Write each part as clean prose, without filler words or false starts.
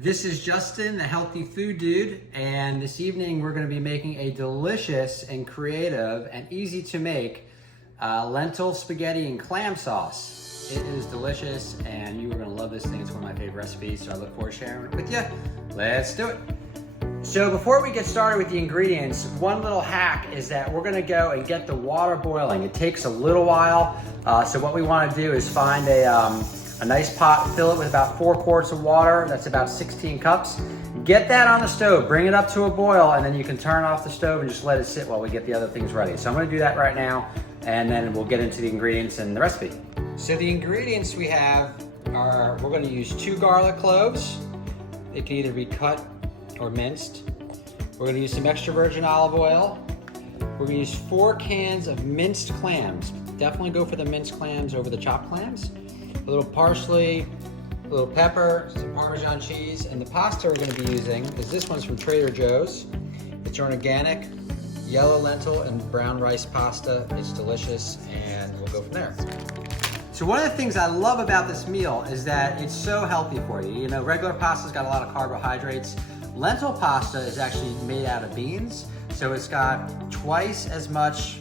This is Justin, the Healthy Food Dude, and this evening we're going to be making a delicious and creative and easy to make lentil spaghetti and clam sauce. It is delicious and you are going to love this thing. It's one of my favorite recipes, so I look forward to sharing it with you. Let's do it. So before we get started with the ingredients, one little hack is that we're going to go and get the water boiling. It takes a little while, so what we want to do is find a nice pot, fill it with about 4 quarts of water. That's about 16 cups. Get that on the stove, bring it up to a boil, and then you can turn off the stove and just let it sit while we get the other things ready. So I'm gonna do that right now, and then we'll get into the ingredients and the recipe. So the ingredients we have are, we're gonna use 2 garlic cloves. It can either be cut or minced. We're gonna use some extra virgin olive oil. We're gonna use 4 cans of minced clams. Definitely go for the minced clams over the chopped clams. A little parsley, a little pepper, some Parmesan cheese, and the pasta we're going to be using is this one's from Trader Joe's. It's an organic yellow lentil and brown rice pasta. It's delicious, and we'll go from there. So one of the things I love about this meal is that it's so healthy for you. You know, regular pasta's got a lot of carbohydrates. Lentil pasta is actually made out of beans, so it's got twice as much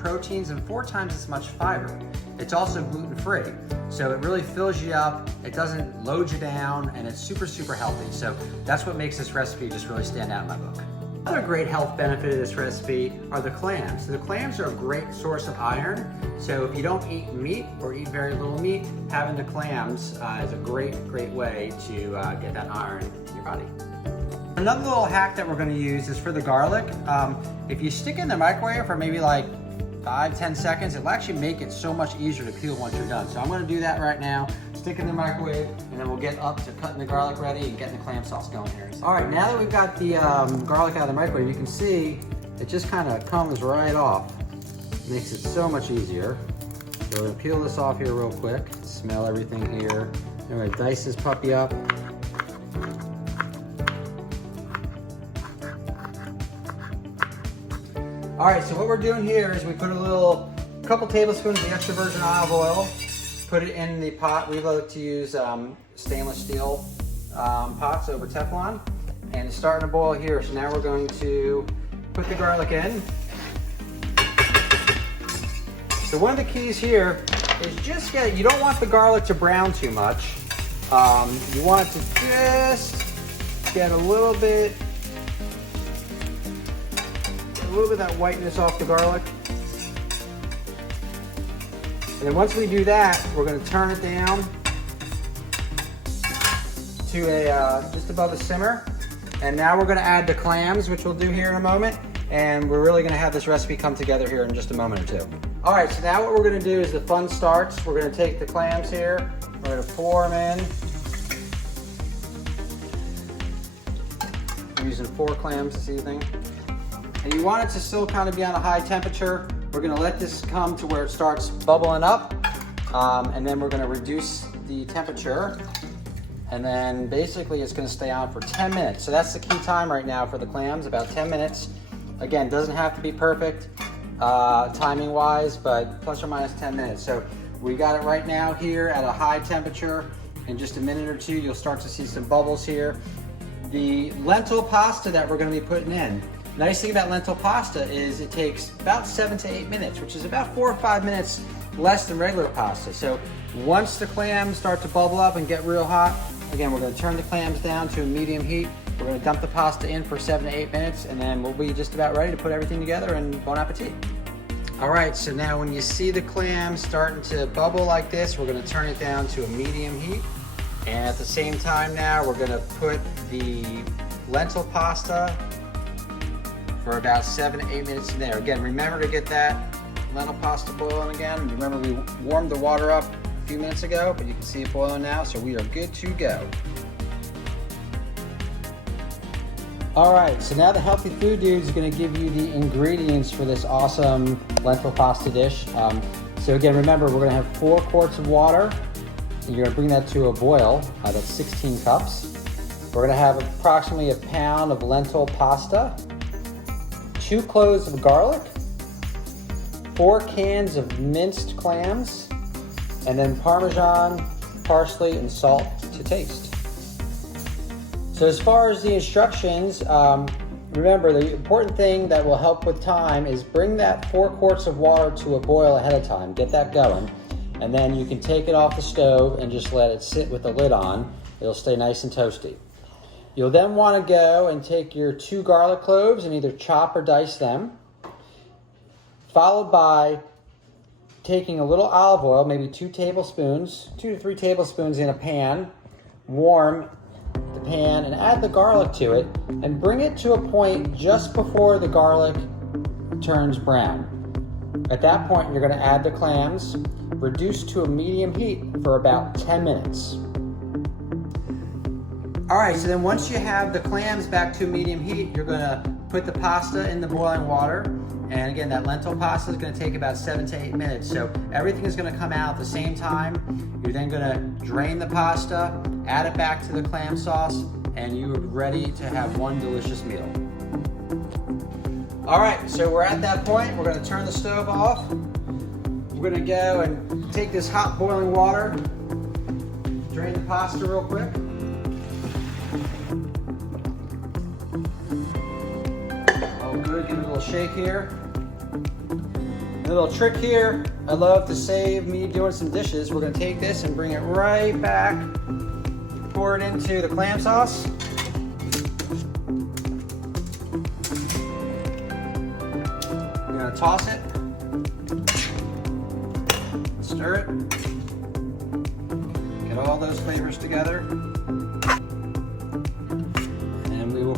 proteins and 4 times as much fiber. It's also gluten-free, so it really fills you up, it doesn't load you down, and it's super, super healthy. So that's what makes this recipe just really stand out in my book. Another great health benefit of this recipe are the clams. So the clams are a great source of iron, so if you don't eat meat or eat very little meat, having the clams is a great, great way to get that iron in your body. Another little hack that we're going to use is for the garlic. If you stick it in the microwave for maybe like 5-10 seconds, it'll actually make it so much easier to peel once you're done. So I'm going to do that right now, stick it in the microwave, and then we'll get up to cutting the garlic ready and getting the clam sauce going here. All right, now that we've got the garlic out of the microwave, you can see it just kind of comes right off. It makes it so much easier. So we're going to peel this off here real quick, smell everything here. I'm going to dice this puppy up. All right, so what we're doing here is we put a couple tablespoons of the extra virgin olive oil, put it in the pot. We like to use stainless steel pots over Teflon, and it's starting to boil here. So now we're going to put the garlic in. So one of the keys here is just you don't want the garlic to brown too much. You want it to just get a little bit of that whiteness off the garlic. And then once we do that, we're going to turn it down to just above a simmer. And now we're going to add the clams, which we'll do here in a moment. And we're really going to have this recipe come together here in just a moment or two. All right, so now what we're going to do is the fun starts. We're going to take the clams here. We're going to pour them in. I'm using 4 clams this evening. And you want it to still kind of be on a high temperature. We're gonna let this come to where it starts bubbling up, and then we're gonna reduce the temperature, and then basically it's gonna stay on for 10 minutes. So that's the key time right now for the clams, about 10 minutes. Again, doesn't have to be perfect timing wise, but plus or minus 10 minutes. So we got it right now here at a high temperature. In just a minute or two, you'll start to see some bubbles here. The lentil pasta that we're gonna be putting in, nice thing about lentil pasta is it takes about 7 to 8 minutes, which is about 4 or 5 minutes less than regular pasta. So once the clams start to bubble up and get real hot, again, we're going to turn the clams down to a medium heat. We're going to dump the pasta in for 7 to 8 minutes, and then we'll be just about ready to put everything together, and bon appetit. All right, so now when you see the clams starting to bubble like this, we're going to turn it down to a medium heat. And at the same time now, we're going to put the lentil pasta for about 7 to 8 minutes in there. Again, remember to get that lentil pasta boiling again. Remember we warmed the water up a few minutes ago, but you can see it boiling now, so we are good to go. All right, so now the Healthy Food Dude is gonna give you the ingredients for this awesome lentil pasta dish. So again, remember, we're gonna have 4 quarts of water, and you're gonna bring that to a boil. That's 16 cups. We're gonna have approximately a pound of lentil pasta, 2 cloves of garlic, 4 cans of minced clams, and then Parmesan, parsley, and salt to taste. So as far as the instructions, remember the important thing that will help with time is bring that 4 quarts of water to a boil ahead of time. Get that going. And then you can take it off the stove and just let it sit with the lid on. It'll stay nice and toasty. You'll then want to go and take your 2 garlic cloves and either chop or dice them, followed by taking a little olive oil, maybe 2 to 3 tablespoons in a pan, warm the pan and add the garlic to it and bring it to a point just before the garlic turns brown. At that point, you're going to add the clams, reduce to a medium heat for about 10 minutes. All right, so then once you have the clams back to a medium heat, you're going to put the pasta in the boiling water. And again, that lentil pasta is going to take about 7 to 8 minutes. So everything is going to come out at the same time. You're then going to drain the pasta, add it back to the clam sauce, and you're ready to have one delicious meal. All right, so we're at that point. We're going to turn the stove off. We're going to go and take this hot boiling water, drain the pasta real quick. Good, give it a little shake here. A little trick here, I love to save me doing some dishes. We're gonna take this and bring it right back, pour it into the clam sauce. We're gonna toss it, stir it, get all those flavors together.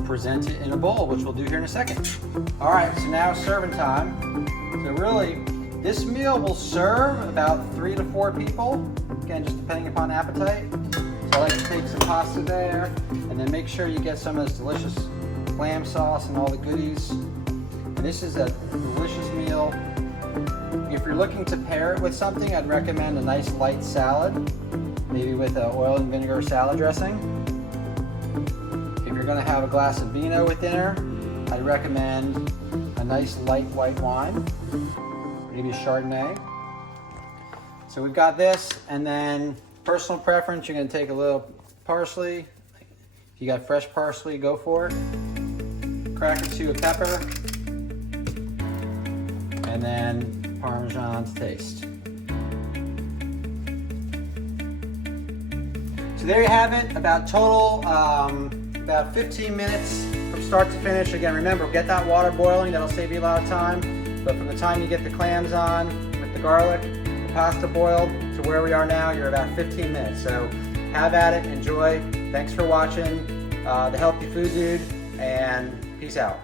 Present it in a bowl, which we'll do here in a second. All right, so now it's serving time. So really, this meal will serve about 3 to 4 people. Again, just depending upon appetite. So I like to take some pasta there, and then make sure you get some of this delicious clam sauce and all the goodies. And this is a delicious meal. If you're looking to pair it with something, I'd recommend a nice light salad, maybe with an oil and vinegar salad dressing. If you're going to have a glass of vino with dinner, I'd recommend a nice light white wine, maybe a Chardonnay. So we've got this, and then personal preference, you're going to take a little parsley. If you got fresh parsley, go for it. Crack or 2 of pepper, and then Parmesan to taste. So there you have it, about 15 minutes from start to finish. Again, remember, get that water boiling, that'll save you a lot of time. But from the time you get the clams on with the garlic, the pasta boiled, to where we are now, you're about 15 minutes. So have at it, enjoy. Thanks for watching The Healthy Food Dude, and peace out.